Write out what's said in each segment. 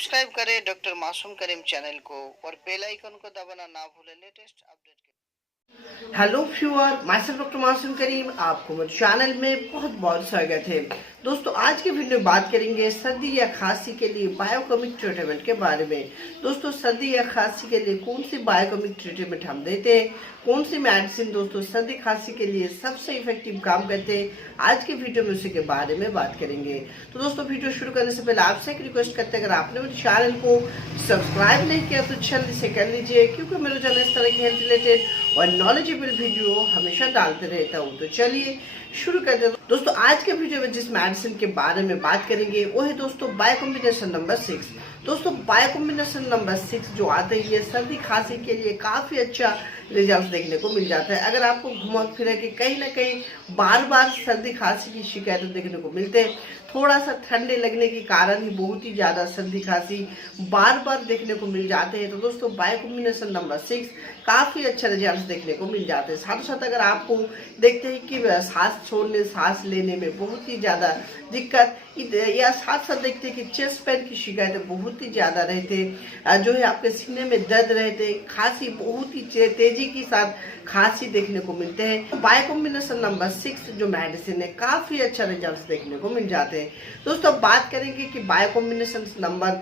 Subscribe करें doctor मासूम करीम channel को और बेल आइकन को दबाना ना भूलें लेटेस्ट अपडेट के। Hello viewer, my self doctor मासूम करीम, आपको मेरे चैनल में बहुत बहुत स्वागत है। दोस्तों आज के वीडियो में बात करेंगे सर्दी या खांसी के लिए बायोकेमिक ट्रीटमेंट के बारे में। दोस्तों सर्दी या खांसी के लिए कौन सी बायोकेमिक ट्रीटमेंट हम देते हैं, कौन सी मेडिसिन दोस्तों सर्दी खांसी के लिए सबसे इफेक्टिव काम करते हैं, आज के वीडियो में उसी के बारे में बात करेंगे। तो दोस्तों वीडियो शुरू करने से पहले आपसे एक रिक्वेस्ट करते हैं, अगर आपने मेरे चैनल को सब्सक्राइब नहीं किया तो जल्दी से कर लीजिए, क्योंकि मेरे चैनल इस तरह की हेल्थ रिलेटेड और नॉलेजेबल वीडियो हमेशा डालते रहता हूँ। तो चलिए शुरू करते हैं। दोस्तों आज के वीडियो में जिस मेडिसिन के बारे में बात करेंगे वो है दोस्तों बायोकॉम्बिनेशन नंबर 6। दोस्तों बायोकॉम्बिनेशन नंबर 6 जो आता है ये सर्दी खांसी के लिए काफी अच्छा रिजल्ट देखने को मिल जाता है। अगर आपको घुमा फिरा के कहीं ना कहीं बार बार सर्दी खांसी की शिकायतें देखने को मिलते हैं, थोड़ा सा ठंडे लगने के कारण ही बहुत ही ज्यादा सर्दी खांसी बार बार देखने को मिल जाते हैं, तो दोस्तों बायोकॉम्बिनेशन नंबर 6 काफी अच्छा रिजल्ट देखने को मिल जाते हैं। साथ साथ अगर आपको देखते हैं कि सांस छोड़ने सांस लेने में बहुत ही ज्यादा दिक्कत या साथ साथ देखते हैं कि चेस्ट पेन की शिकायतें बहुत ही ज्यादा रहते, जो है आपके सीने में दर्द रहते, खांसी बहुत ही तेजी के साथ खांसी देखने को मिलते हैं, बायोकॉम्बिनेशन नंबर 6 जो मेडिसिन है काफी अच्छा रिजल्ट देखने को मिल जाते हैं। दोस्तों बात करेंगे कि बायोकॉम्बिनेशन नंबर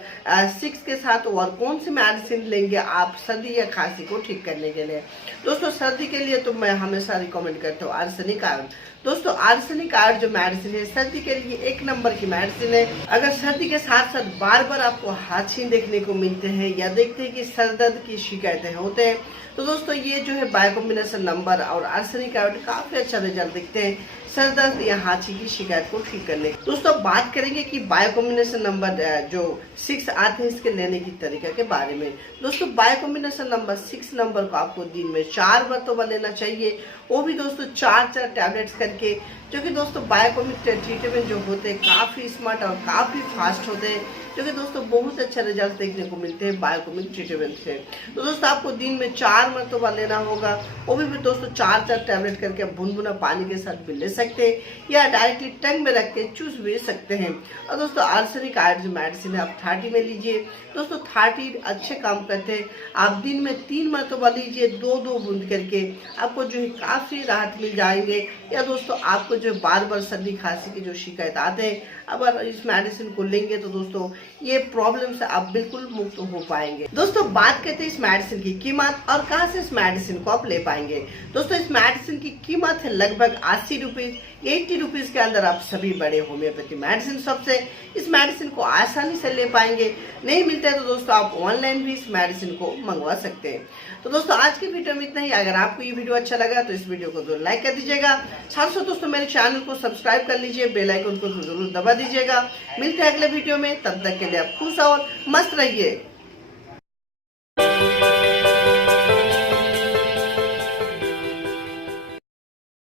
6 के साथ और कौन सी मेडिसिन लेंगे आप सर्दी या खांसी को ठीक करने के लिए। दोस्तों सर्दी के लिए तो मैं हमेशा रिकमेंड करता हूँ आर्सेनिक आयरन। दोस्तों आर्सेनिक आयरन जो मेडिसिन है सर्दी के लिए एक नंबर की मेडिसिन है। अगर सर्दी के साथ साथ बार बार आपको हांसी देखने को मिलते हैं या देखते हैं कि सर दर्द की शिकायतें होते हैं, तो दोस्तों ये जो है बायोकॉम्बिनेशन नंबर और आर्सेनिक आयरन काफी अच्छा रिजल्ट दिखते हैं सर दर्द या हांसी की शिकायत को ठीक करने। दोस्तों बात करेंगे कि बायोकॉम्बिनेशन नंबर जो 6 आते हैं इसके लेने की तरीका के बारे में। दोस्तों बायोकॉम्बिनेशन नंबर 6 नंबर को आपको दिन में 4 मरतबा लेना चाहिए, वो भी दोस्तों 4 टैबलेट्स करके, जो कि दोस्तों बायोकेमिक ट्रीटमेंट जो होते हैं काफी स्मार्ट और काफी फास्ट होते हैं, जो कि दोस्तों बहुत अच्छा रिजल्ट देखने को मिलते हैं बायोकेमिक ट्रीटमेंट से। तो दोस्तों आपको दिन में 4 मरतबा लेना होगा, वो भी दोस्तों 4 टैबलेट करके भुनभुना पानी के साथ भी ले सकते हैं या डायरेक्टली टंग में रख के चूस भी सकते हैं। और दोस्तों आर्सेनिक आयरन जो मेडिसिन है आप 30 में लीजिए। दोस्तों 30 अच्छे काम करते हैं, आप दिन में 3 मरतबा लीजिए 2-2 बूंद करके, आपको जो है काफी राहत मिल जाएंगे। या दोस्तों आपको जो बार बार सर्दी खांसी की जो शिकायत आते हैं, अगर इस मेडिसिन को लेंगे तो दोस्तों ये प्रॉब्लम से आप बिल्कुल मुक्त हो पाएंगे। दोस्तों बात करते हैं इस मेडिसिन की कीमत और कहां से इस मेडिसिन को आप ले पाएंगे। दोस्तों इस मेडिसिन की कीमत है लगभग 80 रुपीज, 80 रुपीज के अंदर आप सभी बड़े होम्योपैथी मेडिसिन शॉप से इस मेडिसिन को आसानी से ले पाएंगे। नहीं मिलता है तो दोस्तों आप ऑनलाइन भी इस मेडिसिन को मंगवा सकते हैं। तो दोस्तों आज के वीडियो में इतना ही। अगर आपको ये वीडियो अच्छा लगा तो इस वीडियो को जरूर लाइक कर दीजिएगा, साथ साथ दोस्तों मेरे चैनल को सब्सक्राइब कर लीजिए, बेल आइकन को जरूर दबा दीजिएगा। मिलते हैं अगले वीडियो में, तब तक के लिए आप खुश और मस्त रहिए।